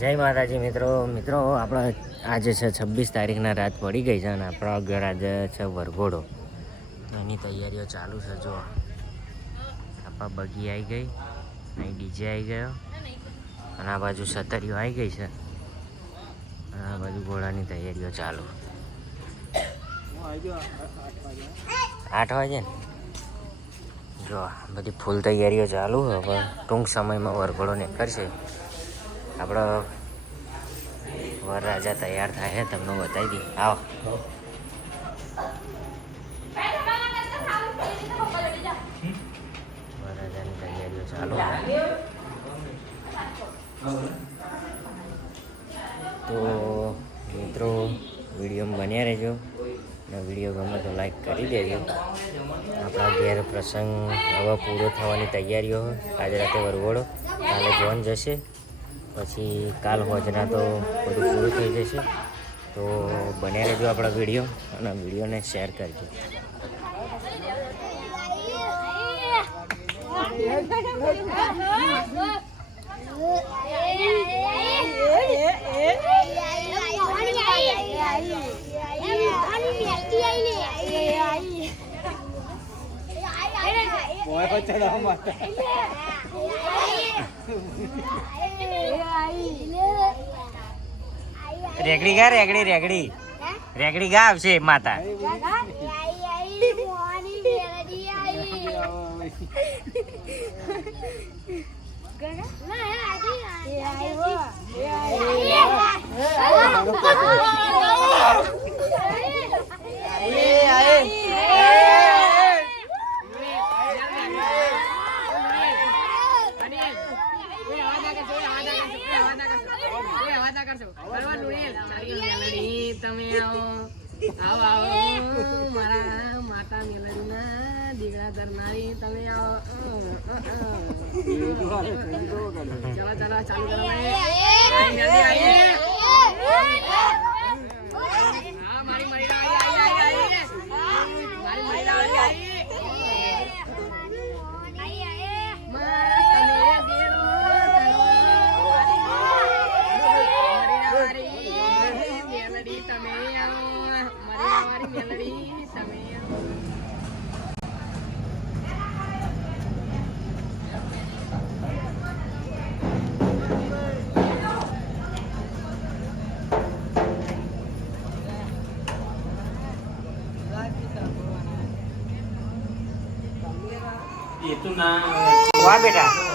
જય માતાજી મિત્રો આપણે આજે છે 26 તારીખના રાત પડી ગઈ છે અને આપણો ઘર આજે છે વરઘોડો. એની તૈયારીઓ ચાલુ છે. જો આપણા બગી આવી ગઈ, અહીં ડીજે આવી ગયો અને આ બાજુ સતરીઓ આવી ગઈ છે અને આ બાજુ ઘોડાની તૈયારીઓ ચાલુ. 8 વાગે ને જો બધી ફૂલ તૈયારીઓ ચાલુ. હવે ટૂંક સમયમાં વરઘોડો નીકળશે. આપણો વરરાજા તૈયાર થાય છે, તમને બતાવી દઈએ. આવો વરરાજાની તૈયારીઓ ચાલુ. તો મિત્રો વિડીયોમાં બન્યા રહેજો અને વિડીયો ગમે તો લાઈક કરી દેજો. આપણા ઘેર પ્રસંગ હવે પૂરો થવાની તૈયારીઓ. આજે રાતે વરઘોડો, કાલે જોન જશે, પછી કાલ હોજના તો બધું પૂરું થઈ જશે. તો બન્યા રહેજો આપણા વિડીયો અને વિડીયોને શેર કરજો. રેગડી ગા રેગડી ગા આવશે માતા. તમે આવો આવો મારા માતા મેલડીના દીકરા ધરનારી. તમે આવો. ચલો ચાલુ કરો. વાહ બેટા.